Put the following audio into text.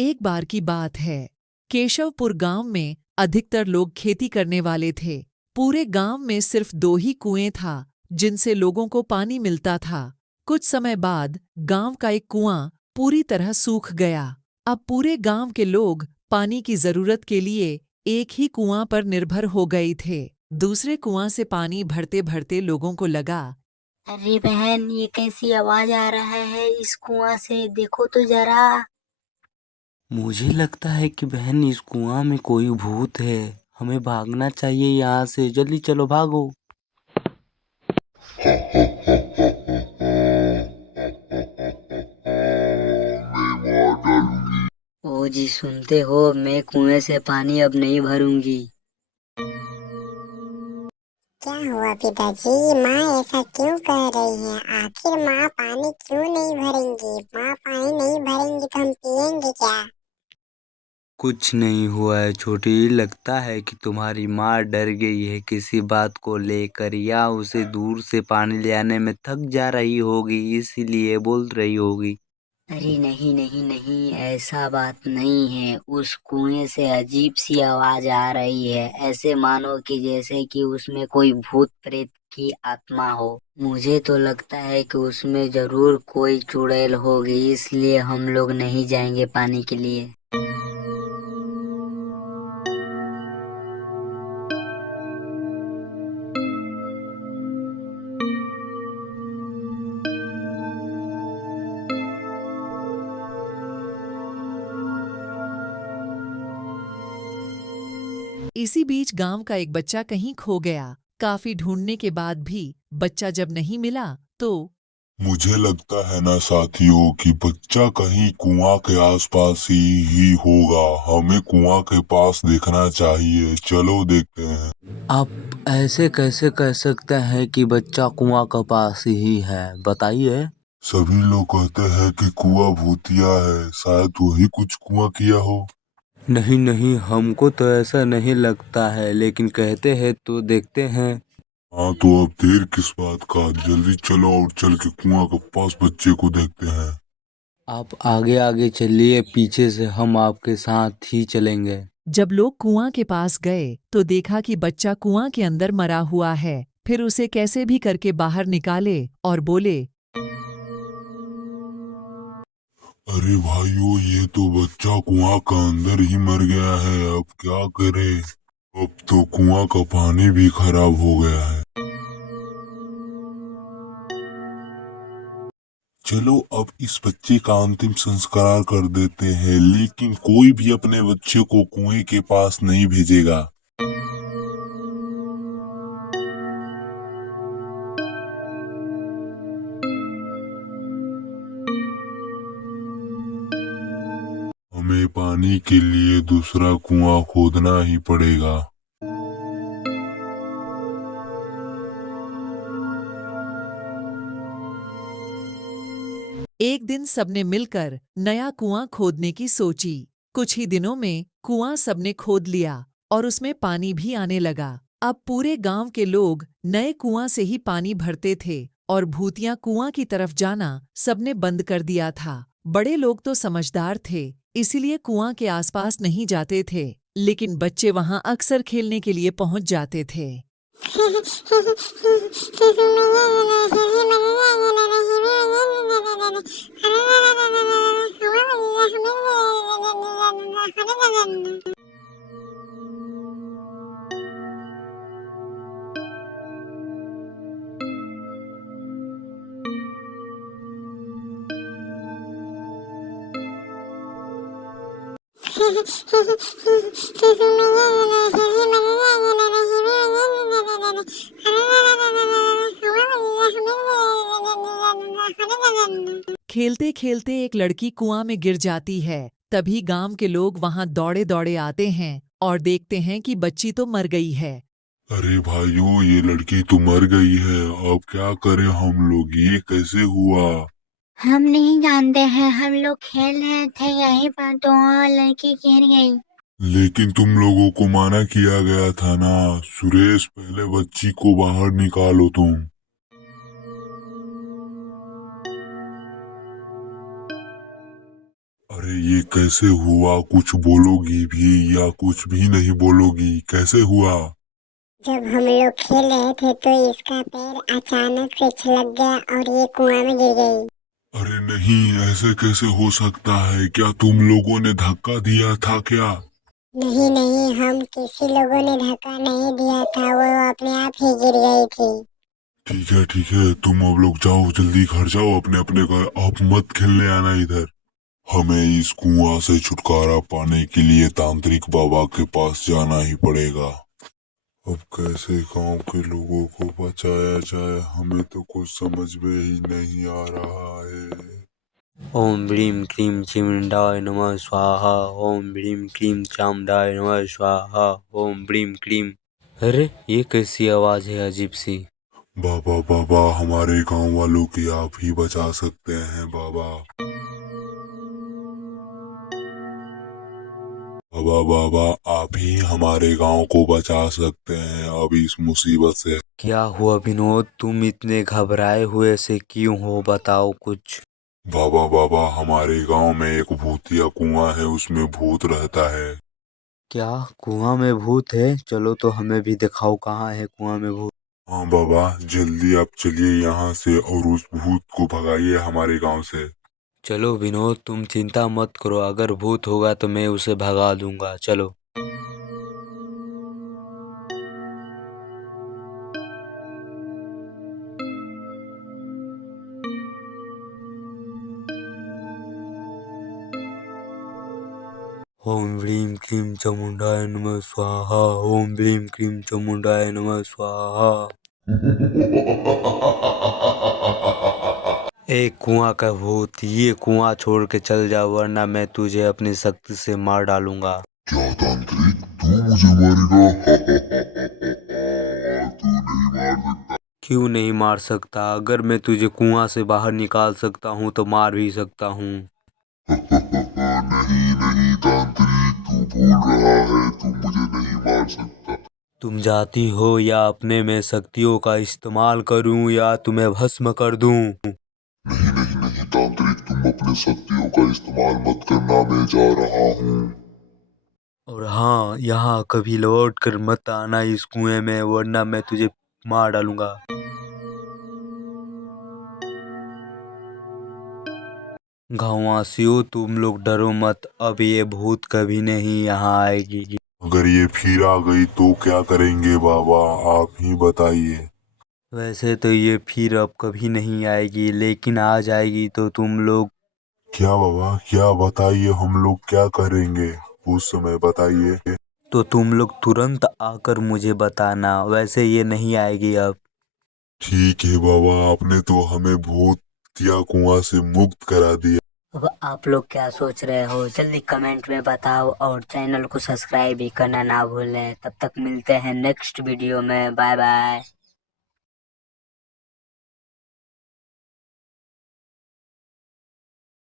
एक बार की बात है। केशवपुर गांव में अधिकतर लोग खेती करने वाले थे। पूरे गांव में सिर्फ 2 ही कुएं था जिनसे लोगों को पानी मिलता था। कुछ समय बाद गांव का एक कुआं पूरी तरह सूख गया। अब पूरे गांव के लोग पानी की जरूरत के लिए एक ही कुआं पर निर्भर हो गए थे। दूसरे कुआं से पानी भरते भरते लोगों को लगा, अरे बहन, ये कैसी आवाज आ रहा है इस कुआं से? देखो तो जरा। मुझे लगता है कि बहन इस कुआं में कोई भूत है। हमें भागना चाहिए यहाँ से। जल्दी चलो, भागो। ओ जी, सुनते हो? मैं कुएं से पानी अब नहीं भरूंगी। क्या हुआ पिताजी? माँ ऐसा क्यों कह रही है? आखिर माँ पानी क्यों नहीं भरेंगी? माँ पानी नहीं भरेंगी तो हम पियेंगे क्या? कुछ नहीं हुआ है छोटी। लगता है कि तुम्हारी माँ डर गई है किसी बात को लेकर, या उसे दूर से पानी ले आने में थक जा रही होगी, इसीलिए बोल रही होगी। अरे नहीं नहीं नहीं, ऐसा बात नहीं है। उस कुएं से अजीब सी आवाज आ रही है, ऐसे मानो कि जैसे कि उसमें कोई भूत प्रेत की आत्मा हो। मुझे तो लगता है कि उसमें जरूर कोई चुड़ैल होगी, इसलिए हम लोग नहीं जाएंगे पानी के लिए। इसी बीच गांव का एक बच्चा कहीं खो गया। काफी ढूंढने के बाद भी बच्चा जब नहीं मिला तो मुझे लगता है ना साथियों कि बच्चा कहीं कुआं के आसपास ही होगा। हमें कुआं के पास देखना चाहिए। चलो देखते हैं। आप ऐसे कैसे कह सकते हैं कि बच्चा कुआं के पास ही है? बताइए। सभी लोग कहते हैं कि कुआं भूतिया है। शायद वही कुछ कुआं किया हो। नहीं नहीं, हमको तो ऐसा नहीं लगता है, लेकिन कहते हैं तो देखते हैं। हाँ, तो अब देर किस बात का? जल्दी चलो और चल के कुआं के पास बच्चे को देखते हैं। आप आगे आगे चलिए, पीछे से हम आपके साथ ही चलेंगे। जब लोग कुआं के पास गए तो देखा कि बच्चा कुआं के अंदर मरा हुआ है। फिर उसे कैसे भी करके बाहर निकाले और बोले, अरे भाइयों, ये तो बच्चा कुआं का अंदर ही मर गया है। अब क्या करें? अब तो कुआं का पानी भी खराब हो गया है। चलो अब इस बच्चे का अंतिम संस्कार कर देते हैं, लेकिन कोई भी अपने बच्चे को कुएं के पास नहीं भेजेगा। हमें पानी के लिए दूसरा कुआं खोदना ही पड़ेगा। एक दिन सबने मिलकर नया कुआं खोदने की सोची। कुछ ही दिनों में कुआं सबने खोद लिया और उसमें पानी भी आने लगा। अब पूरे गांव के लोग नए कुआं से ही पानी भरते थे और भूतिया कुआं की तरफ जाना सबने बंद कर दिया था। बड़े लोग तो समझदार थे, इसीलिए कुआं के आसपास नहीं जाते थे, लेकिन बच्चे वहां अक्सर खेलने के लिए पहुंच जाते थे। खेलते खेलते एक लड़की कुआं में गिर जाती है। तभी गांव के लोग वहां दौड़े दौड़े आते हैं और देखते हैं कि बच्ची तो मर गई है। अरे भाइयों, ये लड़की तो मर गई है। अब क्या करें हम लोग? ये कैसे हुआ? हम नहीं जानते हैं, हम लोग खेल रहे थे यहीं पर तो वहाँ लड़की गिर गई। लेकिन तुम लोगों को मना किया गया था ना। सुरेश, पहले बच्ची को बाहर निकालो तुम। अरे ये कैसे हुआ? कुछ बोलोगी भी या कुछ भी नहीं बोलोगी? कैसे हुआ? जब हम लोग खेल रहे थे तो इसका पैर अचानक से छलक गया और ये कुआं में गिर गई। अरे नहीं, ऐसे कैसे हो सकता है? क्या तुम लोगों ने धक्का दिया था क्या? नहीं नहीं, हम किसी लोगों ने धक्का नहीं दिया था, वो अपने आप ही गिर गई थी। ठीक है, तुम अब लोग जाओ, जल्दी घर जाओ अपने अपने घर। अब मत खेलने आना इधर। हमें इस कुआं से छुटकारा पाने के लिए तांत्रिक बाबा के पास जाना ही पड़ेगा। अब कैसे गांव के लोगों को बचाया जाए, हमें तो कुछ समझ में ही नहीं आ रहा है। ओम ब्रीम क्लीम चिमुंडाय नमः स्वाहा। ओम ब्रीम क्लीम चामुंडाय नमः स्वाहा। ओम ब्रीम क्लीम। अरे ये कैसी आवाज है अजीब सी? बाबा बाबा, हमारे गांव वालों की आप ही बचा सकते हैं बाबा। बाबा बाबा, आप ही हमारे गांव को बचा सकते हैं अब इस मुसीबत से। क्या हुआ विनोद, तुम इतने घबराए हुए से क्यों हो, बताओ कुछ। बाबा बाबा, हमारे गांव में एक भूतिया कुआं है, उसमें भूत रहता है। क्या कुआं में भूत है? चलो तो हमें भी दिखाओ कहाँ है कुआं में भूत। हाँ बाबा, जल्दी आप चलिए यहाँ से और उस भूत को भगाइए हमारे गांव से। चलो विनोद, तुम चिंता मत करो, अगर भूत होगा तो मैं उसे भगा दूंगा, चलो। ओम ह्रीं क्लीं चामुंडाय नमः स्वाहा। ओम ह्रीं क्लीं चामुंडाय नमः स्वाहा। ए कुआं का भूत, ये कुआं छोड़ के चल जा वरना मैं तुझे अपनी शक्ति से मार डालूंगा। क्या तांत्रिक, तू मुझे मारेगा? तू नहीं मार सकता। क्यों नहीं मार सकता? अगर मैं तुझे कुआं से बाहर निकाल सकता हूँ तो मार भी सकता हूँ। नहीं नहीं तांत्रिक, तू भूल रहा है, तू मुझे नहीं मार सकता। तुम जाती हो या अपने में शक्तियों का इस्तेमाल करूं या तुम्हें भस्म कर दूं? नहीं नहीं नहीं तांत्रिक, तुम अपने शक्तियों का इस्तेमाल मत करना, मैं जा रहा हूँ। और हाँ, यहाँ कभी लौट कर मत आना इस कुएं में वरना मैं तुझे मार डालूंगा। गाँववासियों, तुम लोग डरो मत, अब ये भूत कभी नहीं यहाँ आएगी। अगर ये फिर आ गई तो क्या करेंगे बाबा, आप ही बताइए। वैसे तो ये फिर अब कभी नहीं आएगी, लेकिन आ जाएगी तो तुम लोग। क्या बाबा, क्या बताइए, हम लोग क्या करेंगे उस समय बताइए। तो तुम लोग तुरंत आकर मुझे बताना, वैसे ये नहीं आएगी अब। ठीक है बाबा, आपने तो हमें भूतिया कुआं से मुक्त करा दिया। अब आप लोग क्या सोच रहे हो, जल्दी कमेंट में बताओ और चैनल को सब्सक्राइब भी करना ना भूलें। तब तक मिलते हैं नेक्स्ट वीडियो में, बाय बाय।